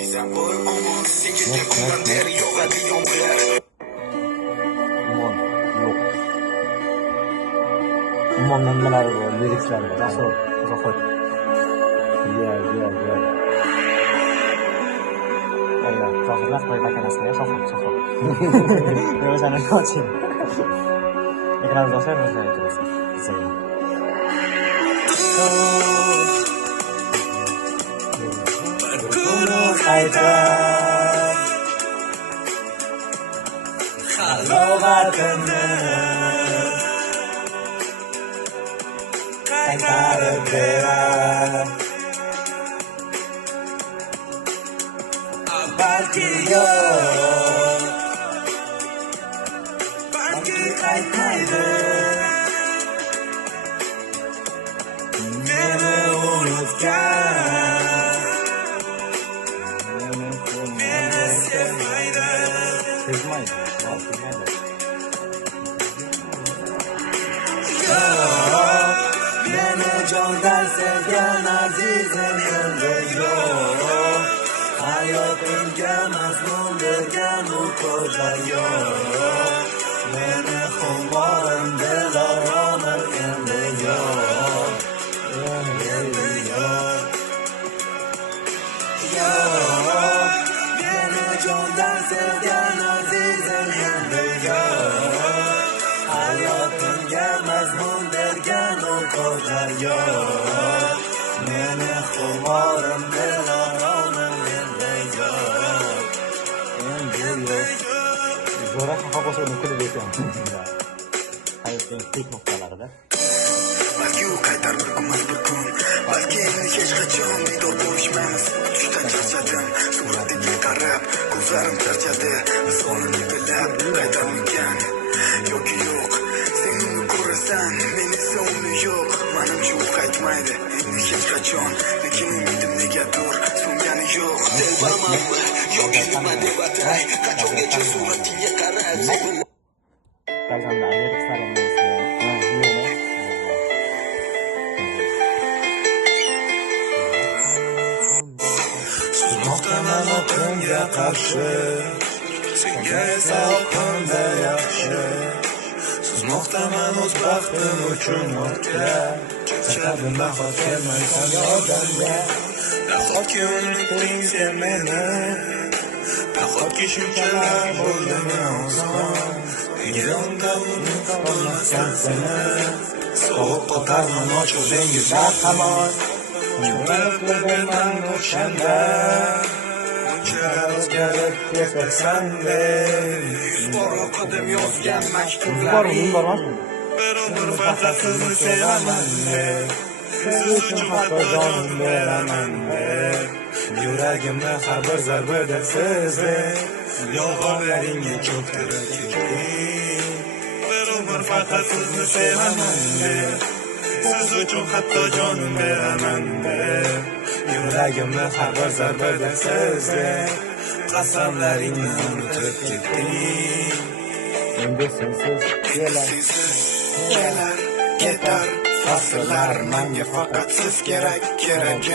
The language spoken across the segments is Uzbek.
Umondan nimalari bor, lirikslari bor. Rasul, Zohid. Ayyo, Zohidlar qo'yib bakanasiga, Zohid. O'zani oching. Ekranni olsa, o'zlari kelsin. Qaytar halovatini qaytarib berar balki yo'q balki qaytmaydi meni unutgan meni sevmaydi yo'q meni jondan sevgan azizim endi yo'q hayotimga mazmun bergan u ko'zlar yo'q meni xumorim diloromim endi yo'q endi yo'q yo'q meni jondan sevgan azizim endi yo'q hayotimga mazmun bergan u ko'zlar yo'q meni xumorim diloromim endi yo'q zo'ra xafa bo'lsa uni kulib aytaman hayotning tek nuqtalarida balki u qaytar bir kun balki endi hech qachon diydor bo'lishmaymiz kutishdan charchadim suratiga qarab ko'zlarim charchadi misolini bilib qaytarmikan yoki yo'q sen uni ko'rasan men esa uni yo'q manimcha u qaytmaydi endi hech qachon lekin umidim negadir so'ngani yo'q devamanmi yoki nima deb atay qachongacha suratingga qarab suzmoqdaman oqimga qarshi senga esa oqimda yaxshi suzmoqdaman o'z baxtim uchun o'tga kechirdim nahot kelmaysan yordamga nahotki unutding sen meni nahotki shunchalar bo'ldimi oson nega unda unutolmassan seni sovuq qotarman ochiq dengizlar hamon cho'milib o'shanda unchalar o'zgarib ketasan-de yuz bor o'qidim yozgan maktublaring bir faqat sizni sevaman deb siz uchun hatto jonim beraman deb yuragimni har bir zarbada sizdek yolg'onlaringga cho'ktirib ketding bir faqat sizni sevaman deb siz uchun hatto jonim beraman deb yuragimni har bir zarbada sizdek qasamlaringni unutib ketding endi sensiz kelar ketar fasllar menga faqat siz kerak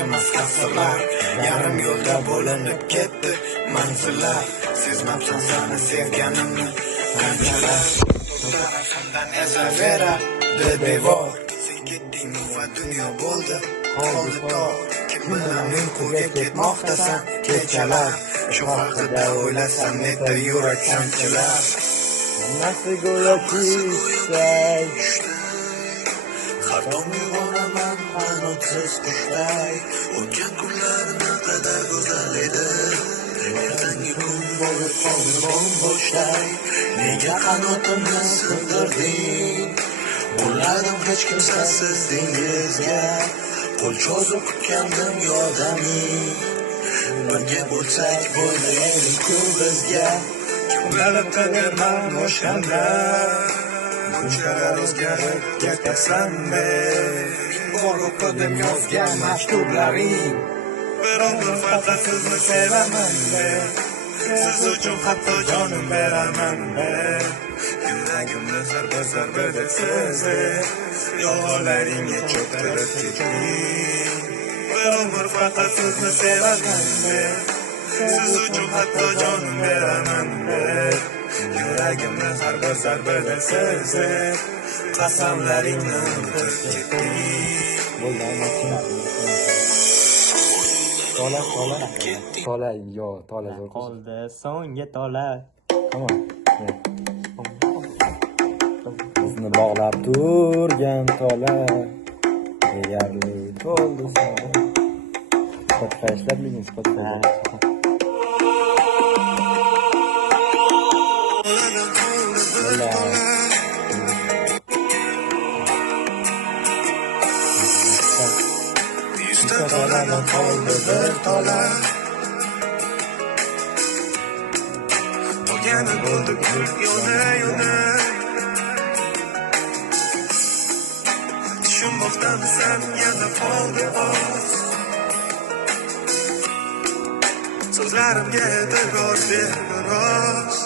emas asrlar yarim yo'lda bo'linib ketdi manzillar sezmabsan seni sevganimni qanchalar tarafimdan ezaveradi devor sen ketding va dunyo bo'ldi qoldi tor kim bilan uyquga ketmoqdasan kechalar shu haqida o'ylasam neta yurak sanchilar hammasi go'yoki tushday har dam uyg'onaman qanotsiz qushday o'tgan kunlar naqadar go'zal edi ertangi kun bo'lib qoldi bo'shday nega qanotimni sindirding o'yladim hech kimsasiz dengizga qo'l cho'zib kutgandim yordaming birga bo'lsak bo'lmaydi-ku bizga kimlarib qidirman o'shanda bunchalar o'zgarib ketasan-de bor o'qidim yozgan maktublaring bir faqat sizni sevaman deb siz uchun hatto jonim beraman deb yuragimni zarba sizdek yolg'onlaringga cho'ktirib ketding bir faqat sizni sevaman deb siz uchun hatto jonim beraman deb yuragimni har bir zarbada sezib qasamlaringni unutib ketding. Tola, yo, tola zo'r qoldi so'nggi tola. Bizni bog'lab turgan tola deyarli to'ldi sana. Spotify ishlab miying? Spotify. Toladan qoldi bir tola. Qolgani bo'ldi gul yona tushunmoqdamisan yana qoldi oz. So'zlarimga e'tibor ber biroz.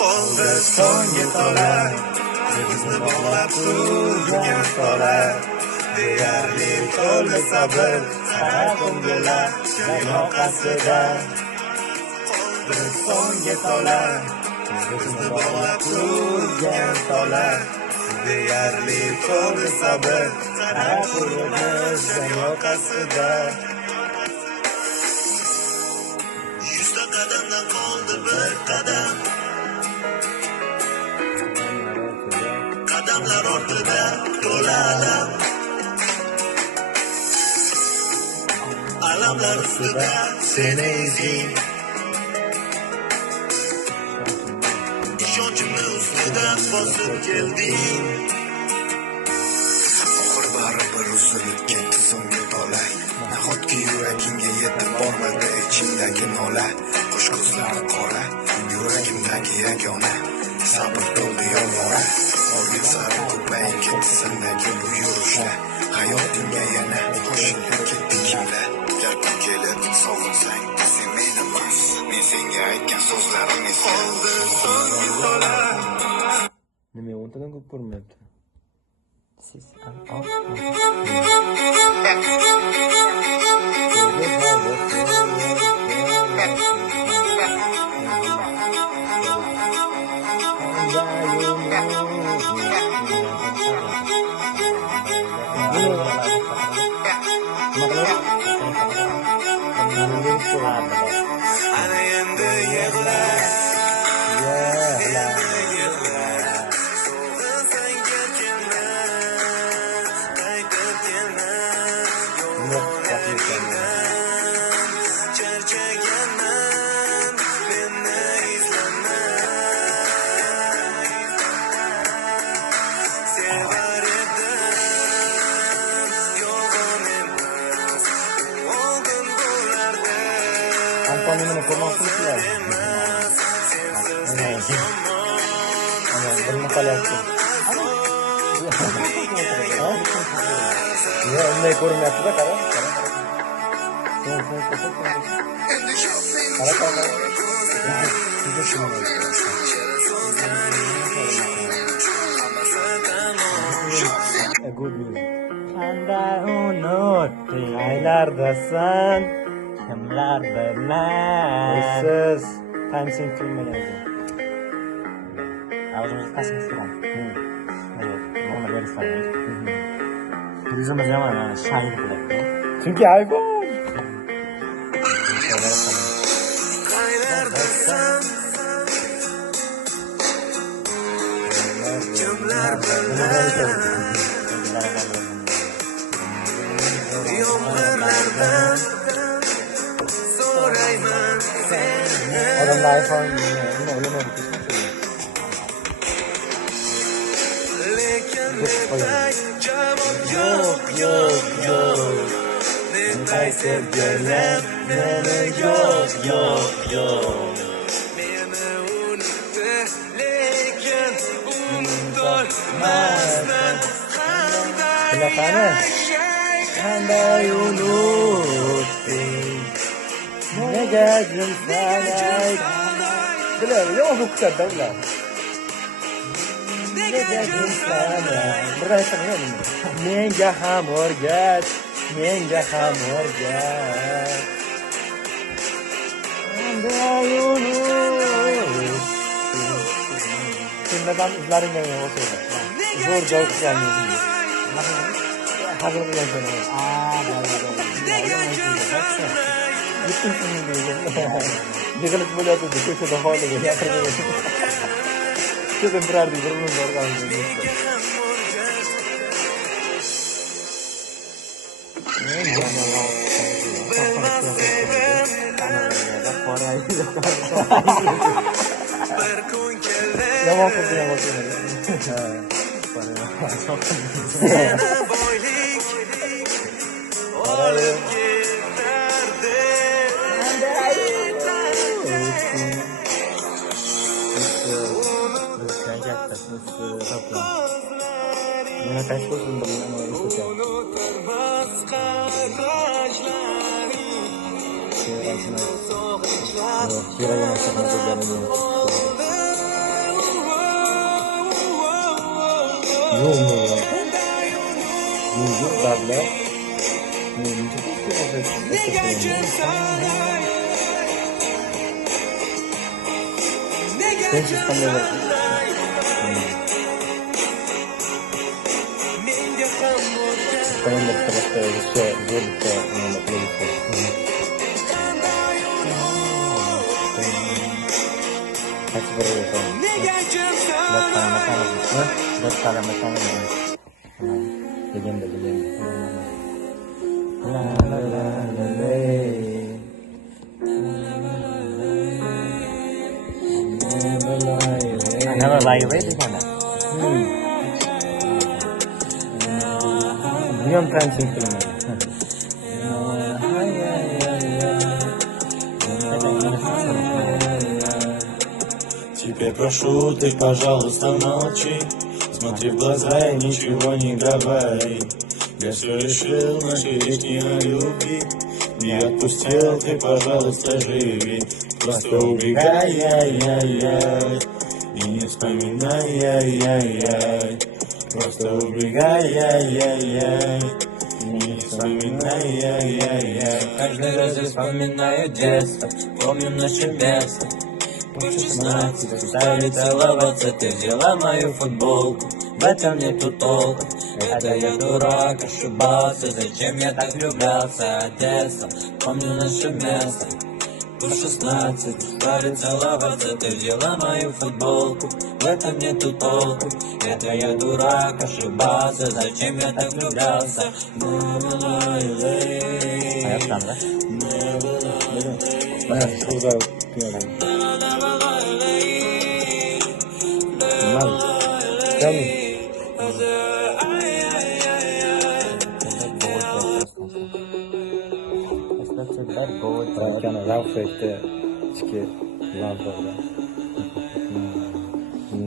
Qoldi so'nggi tola, bizni bog'lab turgan tola. Deyarli to'ldi sabr, sara ko'ngillar yoqasida. Qoldi so'nggi tola, bizni bog'lab turgan tola. Deyarli to'ldi sabr, sara ko'ngillar yoqasida. 100 qadamdan qoldi bir qadam. Qadamlar ortida to'la alam. Alamlar ustida seni izing. Ishonchimni ustida bosib kelding. Oxir baribir uzilib ketdi so'nggi tola. Nahotki yuragimga yetib bormadi ichimdagi nola. Qo'sh ko'zlari qora, yuragimdagi yagona. Sabr to'ldi yolvora. Olgan sari ko'payib ketdi sendagi bu yurishda. Hayotimga yana qo'shilib ketdi kimlar. Gapga kelib sog'insang sen meni emas. Men senga aytgan so'zlarim qoldi so'nggi tola. Nima 10 tadan ko'p ko'rmayapti? Siz Ana endi yig'la. So'g'isang kelma, qaytib kelma. Charchaganman, meni izlama. Sevar edim, yolg'on emas. Oldin bo'lardi. Kompaniyani ko'rmoqchimisiz? Bilma qolyapti. Ya, unday ko'rinyapti-da, qara. Good news. qanday unutding? Qaylardasan? Kimlar bilan? Siz time sync qilmagan ekan. O'zimizni tasmiz qilamiz. Nima bersangiz? Yuzimiz yomon, mana shang qiladi. Chunki iPhone. Qaylardasan? Kimlar bilan? Yomg'irlardan so'rayman seni. Odamlar iPhone nima o'ylamaydi. Lekin menday javob yo'q. Menday sevgilar meni yo'q. Meni unutdi, lekin unutolmasdan. Qanday unutding? Nega jilsanay? Bular yo'q o'qitadi ular. Nega jilsanay? Bir aytmayman. Menga ham o'rgat. Kimdadan izlaringga men o'saydi. Zo'r javob berganingni. Hazır qilgan seni. Bütün seni yig'ilib bo'lyapti, ko'chada hovliga gapirib. Ko'zim birardi, birimiz borganmiz. Yomon qildi, yomon Buna kaç olsun da bunu Pengen terus ke gue ke nomor itu. Kasih berusaha. Bersama makan. Legenda. Never lie away di sana. Beyond Transient film. Теперь прошу, ты, пожалуйста, молчи. Смотри в глаза и ничего не говори. Я все решил, наши лишние любви. Не отпустил, ты, пожалуйста, живи. Просто убегай, яй-яй-яй. И не вспоминай, яй-яй-яй. Просто убегай, яй-яй-яй. Не вспоминай, яй-яй-яй. Каждый раз я вспоминаю детство, помню наше место. В 16 стали целоваться, ты взяла мою футболку. В этом нету толку, это я дурак, ошибался. Зачем я так влюблялся, детство, помню наше место. В 16 стали целоваться, ты взяла мою футболку. В этом нету толку, это я дурак, ошибался. Зачем я так влюблялся? Kan Ralf işte içki lampada.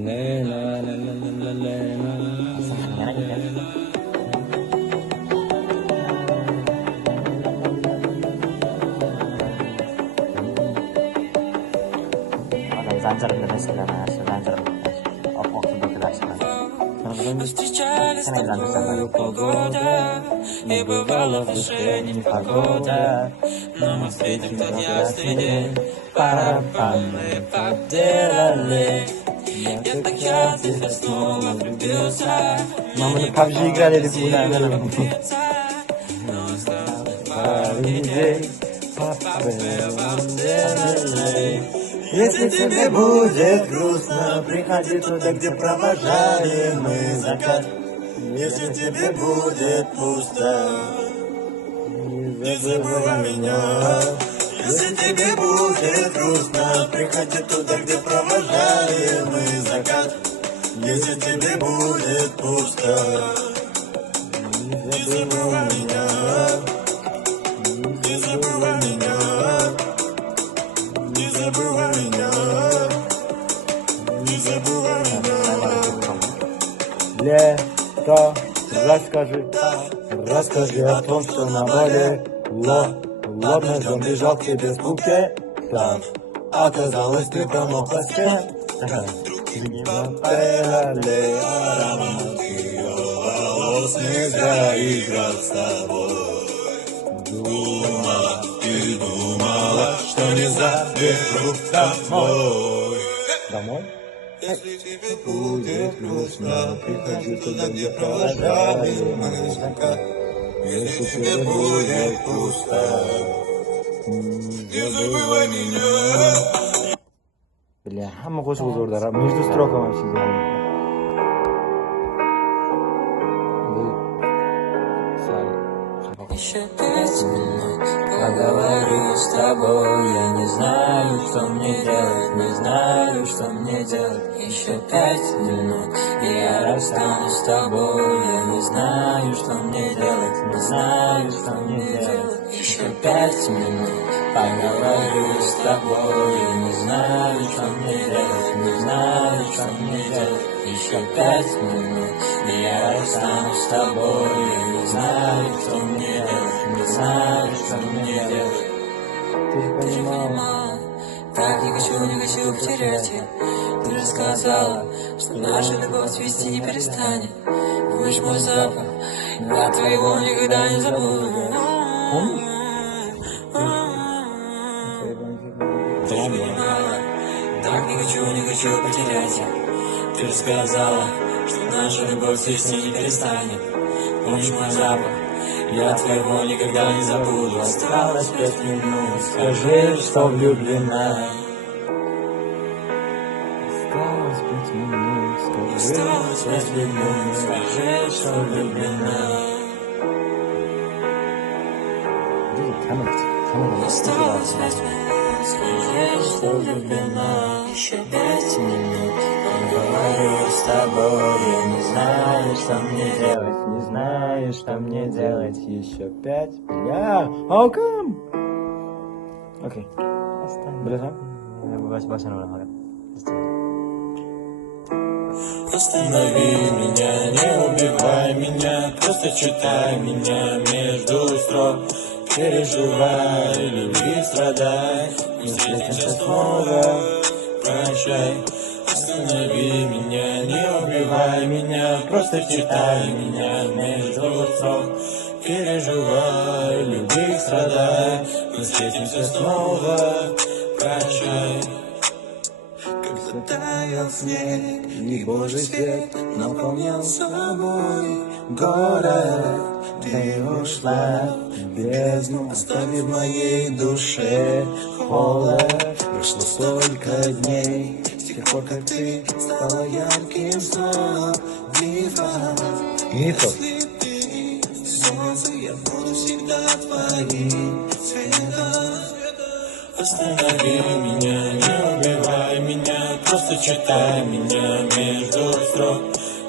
Ne na na na na na na. Zanjirli narsalar, zanjirli. Встречались с тобой у погода, не бывало в душе ни погода. Но мы встретим тот ясный день, пара-пам, мы поделали. Я так счастлив, снова влюбился. Но мы на PUBG играли, или куда? Если тебе будет грустно, приходи туда, где провожали мы закат. Если тебе будет пусто, не забывай меня. Если тебе будет грустно, приходи туда, где провожали мы закат. Если тебе будет пусто, не забывай меня. Не забывай меня. Не забывай меня. Не забывай меня. Лето, расскажи о том, что на Бали лобно ждем, бежал к тебе с букетом. Оказалось, ты промокла с тем. Напели аромат ее волос, не заиграл с тобой. Думала, ты думала, что не заберу домой. Домой? Если тебе будет грустно, приходи туда, где провожали музыка. Если тебе будет пусто, не забывай меня. Бля, hamma qo'shiq zo'rda. Между строками вообще сделано. Еще 5 минут поговорю с тобой. Я не знаю, что мне делать, не знаю, что мне делать. Еще 5 минут, и я расстанусь с тобой. Я не знаю, что мне делать, не знаю, что мне делать. Еще 5 минут поговорю с тобой. Я не знаю, что мне делать, не знаю, что мне делать. Еще 5 минут, и я расстанусь с тобой. Я не знаю, что мне делать, не знаю, что мне делать. Ты же понимала. Так не хочу потерять я. Ты же сказала, что наша любовь цвести не перестанет. Будешь мой запах, я твоего никогда не забуду. Ты же понимала, так не хочу потерять я. Ты же сказала, что наша любовь цвести не перестанет. Помнишь мой запах, я твоего никогда не забуду. Осталось 5 минут, скажи, что влюблена. Осталось 5 минут, скажи. Осталось 5 минут, скажи, что влюблена. Осталось 5 минут, скажи, что влюблена. Еще 5 минут, поговорю с тобой. Я не знаю, что мне делать, Не знаю, что мне делать. Еще 5. Бля, how come? Окей. Bilasan? Останови меня, не убивай меня, просто читай меня между строк. Переживай, люби, страдай, мы встретимся снова, прощай. Останови меня, не убивай меня, просто читай меня между строк. Переживай, люби, страдай, мы встретимся снова, прощай. Когда таял снег, и Божий свет наполнял собой город, ты ушла в бездну, оставив в моей душе холод. Прошло столько дней, с тех пор, как ты стала ярким сном. Мифов. Если ты солнце, я буду всегда твоим цветом. Останови меня, не убивай меня, просто читай меня между строк.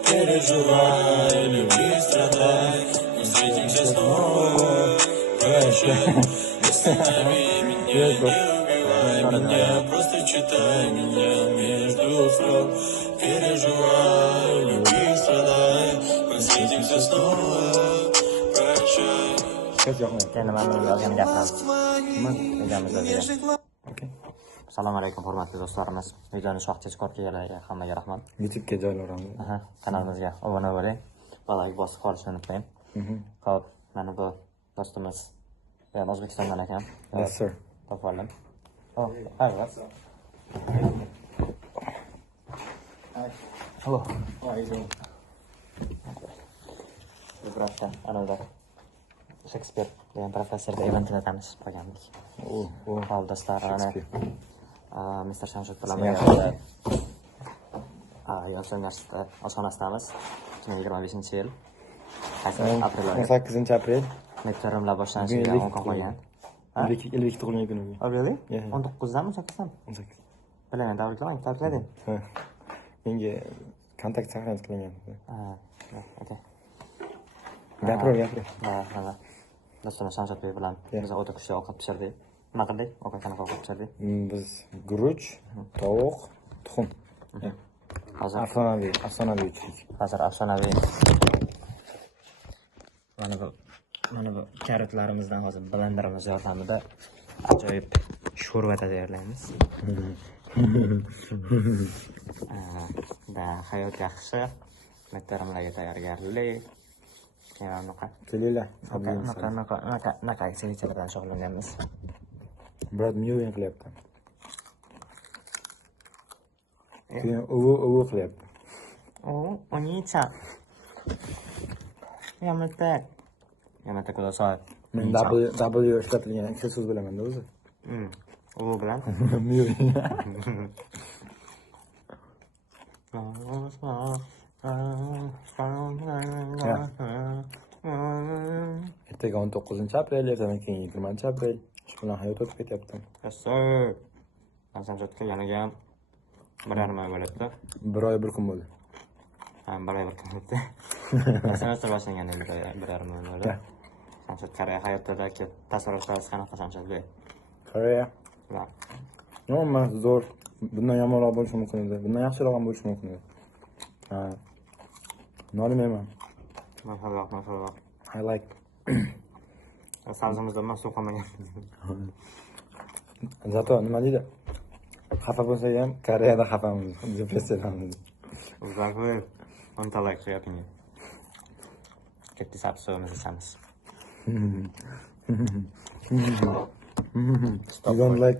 Переживай, люби, страдай, мы встретимся снова, прощай. Останови меня, не убивай меня, просто читай меня между строк. Переживай, люби, страдай, мы встретимся снова, прощай. Hech yoqmaydi. Endi men buni yozgan gapiramiz. Okey. Assalomu alaykum hurmatli do'stlarimiz. Videoni shu vaqtgacha ko'rib kelganlarga hammaga rahmat. YouTube'ga joylayveramiz. Kanalimizga obuna bo'ling. Va like bosib qolishni unutmang. Xo'p, mana bu do'stimiz O'zbekistondan ekan. Yes sir. Topoldim. Oh, hi. Hello. How are you doing? Biroqdan anada Shakespeare degan professorga eventini tanishib qolgandik. Hop do'stlar, ana Mr. Shamshid bilan birga Yosh universiteti oshxonasidamiz. 2025-yil. Qaysi aprel oyi? 18-aprel. Midtermlar boshlanishiga 10 kun qolgan. Elbek tug'ilgan kunim. Oh really? Yeah. 19danmi 18dan? 18. Bilaman, tabriklayman, tabrikladim. Menga kontakt saqlanib qilingan. Okay. Gapir. Ha. Do'stimiz Shamshidbek bilan biz o'ta kuchli ovqat pishirdik. Nima qildik? Qanaqa ovqat pishirdik? Biz guruch, tovuq, tuxum. Hozir Afsonaviy tushlik. Hozir afsonaviy. Mana bu karotlarimizdan hozir blenderimiz yordamida ajoyib sho'rva tayyorlaymiz. Da hayot yaxshi. Midtermlarga tayyorgarlik. Kelinglar. Naqa bilan shug'ullanamiz. Brad Mewing qilyapti. Keyin uvu qilyapti. Oni-chan. Yamata kudasai. Men W ishlatilgan ikkita so'z bilaman-da o'zi. U bilan. Mewing. Ertaga 19-aprel, ertadan keyin 20-aprel. Shu bilan hayot o'tib ketyapti. Yes sir. Samsatga yaniga 1,5 oy bo'libdi. 1 oy 1 kun bo'ldi. Ha, 1 oy bo'libdi. Semestr boshlanganda 1,5 oy bo'ldi. Samsat Koreya hayotidagi tasarrufingiz qanaqa Samsatbek? Koreya. Va Umuman zo'r. Bundan yomonroq bo'lishi mumkin edi. Bundan yaxshiroq ham bo'lishi mumkin edi. Ha. Nolimayman. mashalloh. I like. Sabzimizda suv qolmagan. Zato nima deydi? Xafa bo'lsak ham Koreyada xafamiz deb eslamiz. Exactly. On to like your opinion. Get this episode as a chance. You don't like